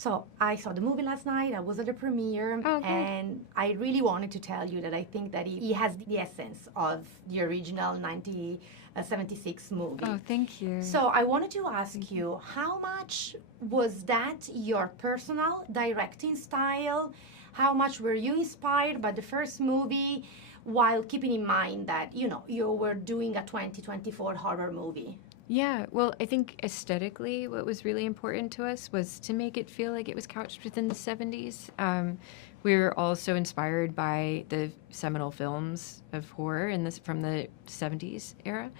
So I saw the movie last night. I was at the premiere, Oh, good. and I really wanted to tell you that I think that he has the essence of the original 1976 movie. Oh, thank you. So I wanted to ask you, how much was that your personal directing style? How much were you inspired by the first movie, while keeping in mind that, you know, you were doing a 2024 horror movie? Yeah, well, I think aesthetically, what was really important to us was to make it feel like it was couched within the 70s. We were also inspired by the seminal films of horror from the 70s era.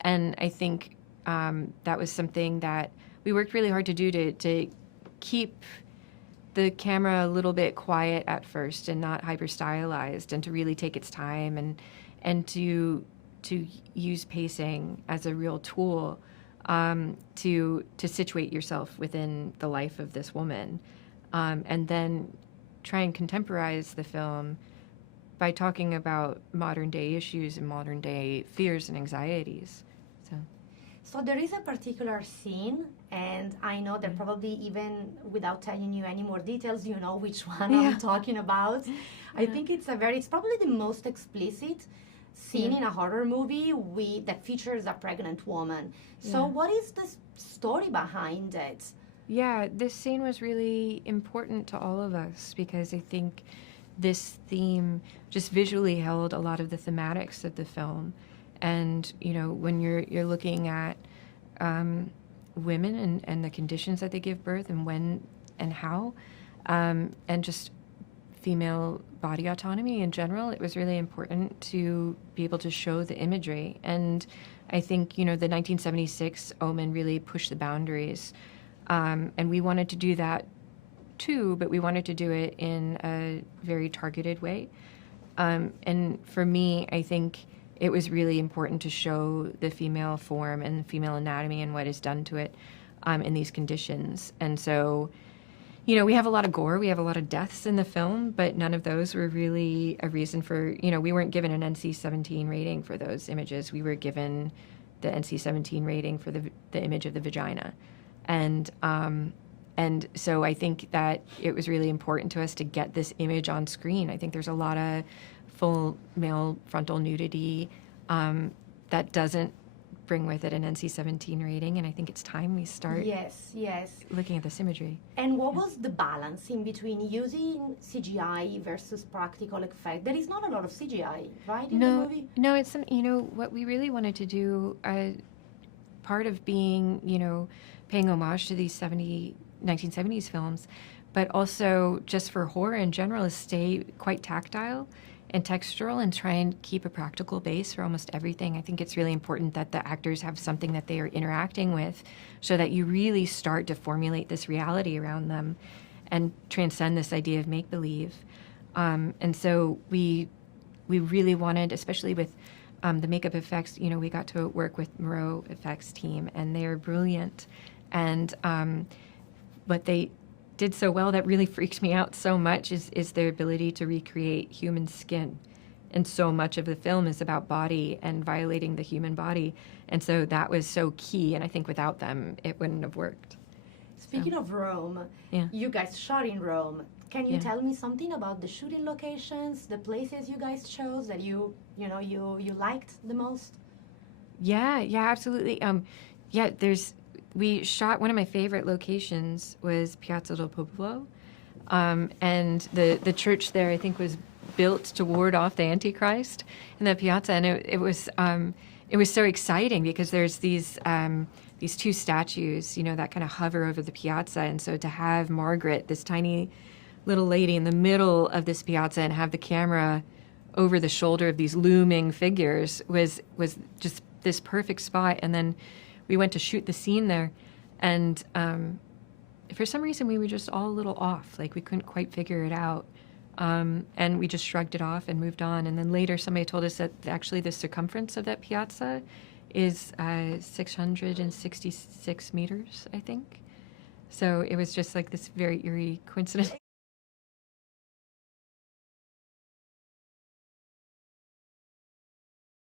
And I think that was something that we worked really hard to do to keep the camera a little bit quiet at first and not hyper stylized, and to really take its time and to use pacing as a real tool to situate yourself within the life of this woman, and then try and contemporize the film by talking about modern day issues and modern day fears and anxieties. So there is a particular scene, and I know that probably even without telling you any more details, you know which one I'm talking about. I think it's probably the most explicit scene in a horror movie that features a pregnant woman. So what is the story behind it? Yeah, this scene was really important to all of us because I think this theme just visually held a lot of the thematics of the film. And, you know, when you're looking at women and the conditions that they give birth and when and how, and just female body autonomy in general, it was really important to be able to show the imagery. And I think, you know, the 1976 Omen really pushed the boundaries. And we wanted to do that too, but we wanted to do it in a very targeted way. And for me, I think it was really important to show the female form and the female anatomy and what is done to it in these conditions. And so, you know, we have a lot of gore, we have a lot of deaths in the film, but none of those were really a reason for, you know, we weren't given an NC-17 rating for those images. We were given the NC-17 rating for the image of the vagina. And so I think that it was really important to us to get this image on screen. I think there's a lot of full male frontal nudity that doesn't bring with it an NC-17 rating, and I think it's time we start looking at this imagery. And what was the balance in between using CGI versus practical effect? There is not a lot of CGI, right, in the movie? No, it's you know, what we really wanted to do, part of being, you know, paying homage to these 1970s films, but also just for horror in general, is stay quite tactile and textural and try and keep a practical base for almost everything. I think it's really important that the actors have something that they are interacting with so that you really start to formulate this reality around them and transcend this idea of make-believe. And so we really wanted, especially with the makeup effects, you know, we got to work with Moreau effects team, and they are brilliant. And what they did so well that really freaked me out so much is their ability to recreate human skin. And so much of the film is about body and violating the human body. And so that was so key, and I think without them, it wouldn't have worked. Speaking of Rome, you guys shot in Rome. Can you tell me something about the shooting locations, the places you guys chose that you liked the most? Yeah, absolutely. We shot, one of my favorite locations was Piazza del Popolo, and the church there, I think, was built to ward off the Antichrist in the piazza, and it was so exciting because there's these two statues, you know, that kind of hover over the piazza, and so to have Margaret, this tiny little lady, in the middle of this piazza and have the camera over the shoulder of these looming figures was just this perfect spot. And then we went to shoot the scene there, and for some reason we were just all a little off. Like, we couldn't quite figure it out, and we just shrugged it off and moved on. And then later somebody told us that actually the circumference of that piazza is 666 meters, I think. So it was just like this very eerie coincidence.